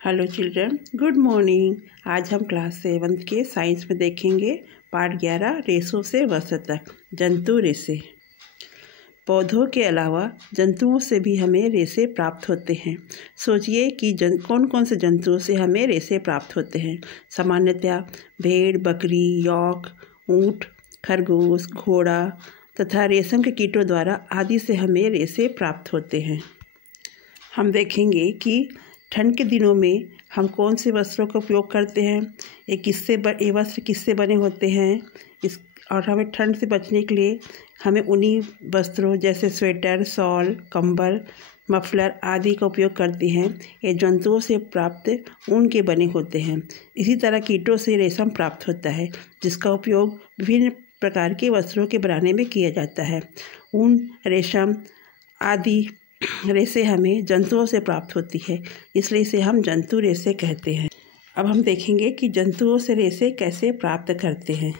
Hello children, good morning. आज हम class 7 के साइंस में देखेंगे पार्ट 11 रेसों से वस्त्र तक, जंतु रेसे। पौधों के अलावा जंतुओं से भी हमें रेसे प्राप्त होते हैं। सोचिए कि कौन कौन से जंतुओं से हमें रेसे प्राप्त होते हैं। सामान्यतया भेड़, बकरी, यॉक, ऊँट, खरगोश, घोड़ा तथा रेशम के कीटों द्वारा आदि से हमें रेसे प्राप्त होते हैं। हम देखेंगे कि ठंड के दिनों में हम कौन से वस्त्रों का उपयोग करते हैं, ये वस्त्र किससे बने होते हैं और हमें ठंड से बचने के लिए हमें उन्हीं वस्त्रों जैसे स्वेटर, शॉल, कंबल, मफलर आदि का उपयोग करते हैं। ये जंतुओं से प्राप्त ऊन के बने होते हैं। इसी तरह कीटों से रेशम प्राप्त होता है, जिसका उपयोग विभिन्न प्रकार के वस्त्रों के बनाने में किया जाता है। ऊन, रेशम आदि रेसे हमें जंतुओं से प्राप्त होती है, इसलिए इसे हम जंतु रेसे कहते हैं। अब हम देखेंगे कि जंतुओं से रेसे कैसे प्राप्त करते हैं।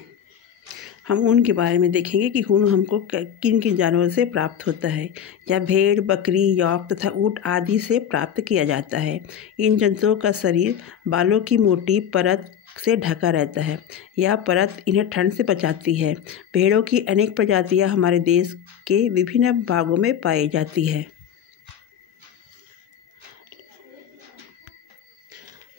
हम ऊन के बारे में देखेंगे कि ऊन हमको किन किन जानवरों से प्राप्त होता है। या भेड़, बकरी, यॉक तथा ऊँट आदि से प्राप्त किया जाता है। इन जंतुओं का शरीर बालों की मोटी परत से ढका रहता है। यह परत इन्हें ठंड से बचाती है। भेड़ों की अनेक प्रजातियां हमारे देश के विभिन्न भागों में पाई जाती है।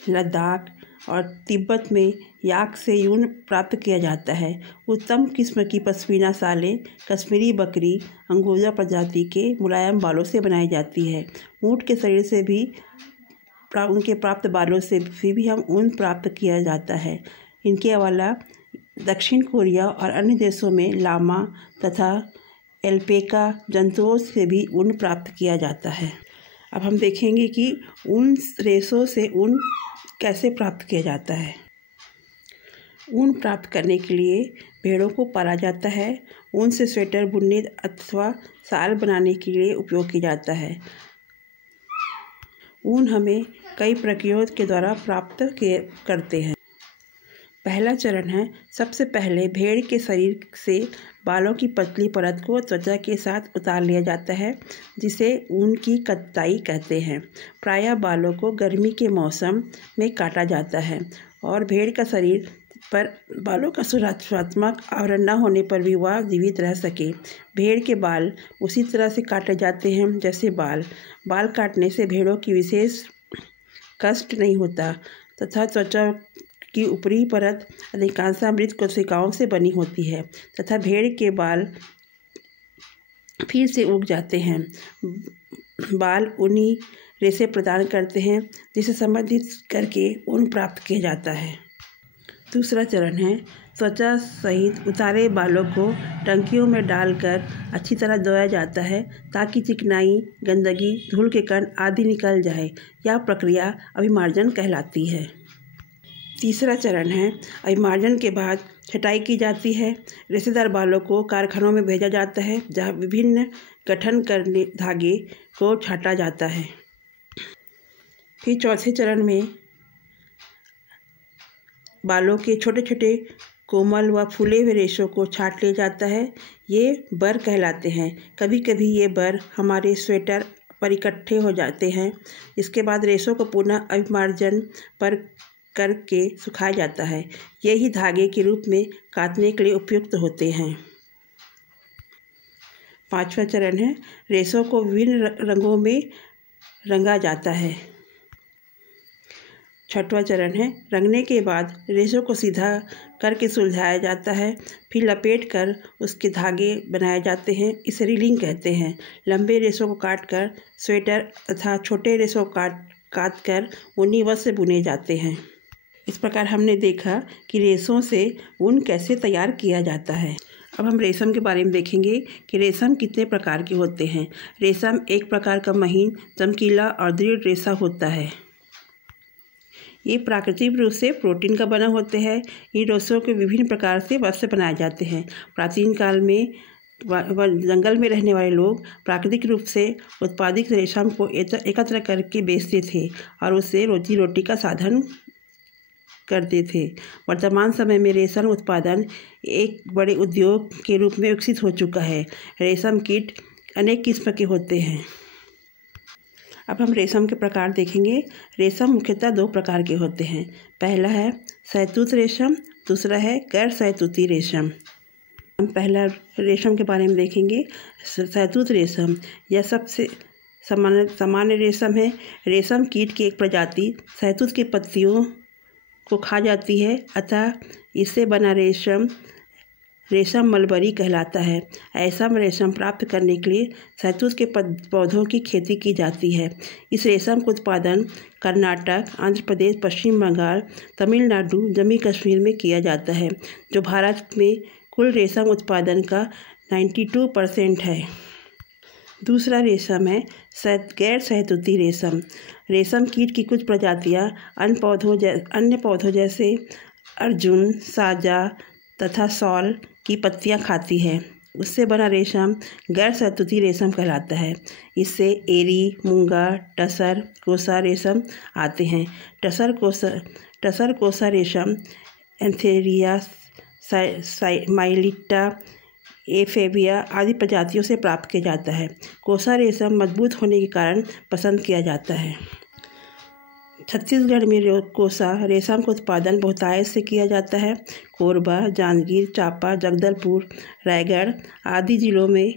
लद्दाख और तिब्बत में याक से ऊन प्राप्त किया जाता है। उत्तम किस्म की पश्मीना सालें कश्मीरी बकरी, अंगोजा प्रजाति के मुलायम बालों से बनाई जाती है। ऊँट के शरीर से भी उनके प्राप्त बालों से भी हम ऊन प्राप्त किया जाता है। इनके अलावा दक्षिण कोरिया और अन्य देशों में लामा तथा एल्पेका जंतुओं से भी ऊन प्राप्त किया जाता है। अब हम देखेंगे कि ऊन रेशों से ऊन कैसे प्राप्त किया जाता है। ऊन प्राप्त करने के लिए भेड़ों को पाला जाता है। ऊन से स्वेटर बुनने अथवा शाल बनाने के लिए उपयोग किया जाता है। ऊन हमें कई प्रक्रियाओं के द्वारा प्राप्त करते हैं। पहला चरण है, सबसे पहले भेड़ के शरीर से बालों की पतली परत को त्वचा के साथ उतार लिया जाता है, जिसे ऊन की कताई कहते हैं। प्रायः बालों को गर्मी के मौसम में काटा जाता है और भेड़ का शरीर पर बालों का सुरक्षात्मक आवरण न होने पर भी वह जीवित रह सके। भेड़ के बाल उसी तरह से काटे जाते हैं जैसे बाल काटने से भेड़ों की विशेष कष्ट नहीं होता तथा त्वचा की ऊपरी परत अधिकांश मृत कोशिकाओं से बनी होती है तथा भेड़ के बाल फिर से उग जाते हैं। बाल ऊनी रेशे प्रदान करते हैं, जिसे संवर्धित करके ऊन प्राप्त किया जाता है। दूसरा चरण है, त्वचा सहित उतारे बालों को टंकियों में डालकर अच्छी तरह धोया जाता है ताकि चिकनाई, गंदगी, धूल के कण आदि निकल जाए। यह प्रक्रिया अभिमार्जन कहलाती है। तीसरा चरण है, अभिमार्जन के बाद छटाई की जाती है। रेशेदार बालों को कारखानों में भेजा जाता है, जहाँ विभिन्न गठन करने धागे को छाटा जाता है। फिर चौथे चरण में बालों के छोटे छोटे कोमल व फूले हुए रेशों को छाट लिया जाता है। ये बर कहलाते हैं। कभी कभी ये बर हमारे स्वेटर पर इकट्ठे हो जाते हैं। इसके बाद रेशों को पुनः अभिमार्जन पर करके सुखाया जाता है। यही धागे के रूप में काटने के लिए उपयुक्त होते हैं। पांचवा चरण है, रेशों को विभिन्न रंगों में रंगा जाता है। छठवां चरण है, रंगने के बाद रेशों को सीधा करके सुलझाया जाता है। फिर लपेट कर उसके धागे बनाए जाते हैं। इसे रीलिंग कहते हैं। लंबे रेशों को काटकर स्वेटर तथा छोटे रेशों को काट कर ऊनी वस्त्र बुने जाते हैं। इस प्रकार हमने देखा कि रेशों से ऊन कैसे तैयार किया जाता है। अब हम रेशम के बारे में देखेंगे कि रेशम कितने प्रकार के होते हैं। रेशम एक प्रकार का महीन, चमकीला और दृढ़ रेशा होता है। ये प्राकृतिक रूप से प्रोटीन का बना होता है। इन रेशों के विभिन्न प्रकार से वस्त्र बनाए जाते हैं। प्राचीन काल में जंगल में रहने वाले लोग प्राकृतिक रूप से उत्पादित रेशम को एकत्र करके बेचते थे और उससे रोजी रोटी का साधन करते थे। वर्तमान समय में रेशम उत्पादन एक बड़े उद्योग के रूप में विकसित हो चुका है। रेशम कीट अनेक किस्म के होते हैं। अब हम रेशम के प्रकार देखेंगे। रेशम मुख्यतः 2 प्रकार के होते हैं। पहला है शहतूत रेशम, दूसरा है गैर शहतूती रेशम। हम पहला रेशम के बारे में देखेंगे। शहतूत रेशम यह सबसे सामान्य रेशम है। रेशम कीट की एक प्रजाति शहतूत की पत्तियों को खा जाती है, अतः इससे बना रेशम मलबरी कहलाता है। ऐसा रेशम प्राप्त करने के लिए शहतूत के पौधों की खेती की जाती है। इस रेशम का उत्पादन कर्नाटक, आंध्र प्रदेश, पश्चिम बंगाल, तमिलनाडु, जम्मू कश्मीर में किया जाता है, जो भारत में कुल रेशम उत्पादन का 92% है। दूसरा रेशम है गैर शहतूती रेशम। रेशम कीट की कुछ प्रजातियां अन्य पौधों जैसे अर्जुन, साजा तथा सॉल की पत्तियां खाती है। उससे बना रेशम गैर शहतूती रेशम कहलाता है। इससे एरी, मूंगा, टसर, कोसा रेशम आते हैं। टसर कोसा रेशम एंथेरिया, माइलिट्टा, एफेबिया आदि प्रजातियों से प्राप्त किया जाता है। कोसा रेशम मजबूत होने के कारण पसंद किया जाता है। छत्तीसगढ़ में कोसा रेशम का उत्पादन बहुतायत से किया जाता है। कोरबा, जांजगीर चांपा, जगदलपुर, रायगढ़ आदि जिलों में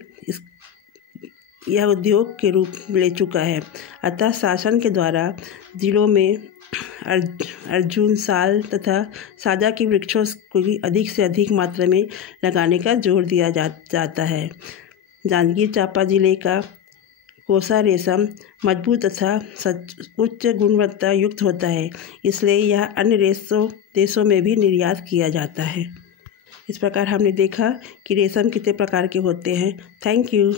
यह उद्योग के रूप ले चुका है। अतः शासन के द्वारा जिलों में अर्जुन, साल तथा साजा की वृक्षों को अधिक से अधिक मात्रा में लगाने का जोर दिया जाता है। जांजगीर चांपा जिले का कोसा रेशम मजबूत तथा उच्च गुणवत्ता युक्त होता है, इसलिए यह अन्य देशों में भी निर्यात किया जाता है। इस प्रकार हमने देखा कि रेशम कितने प्रकार के होते हैं। Thank you.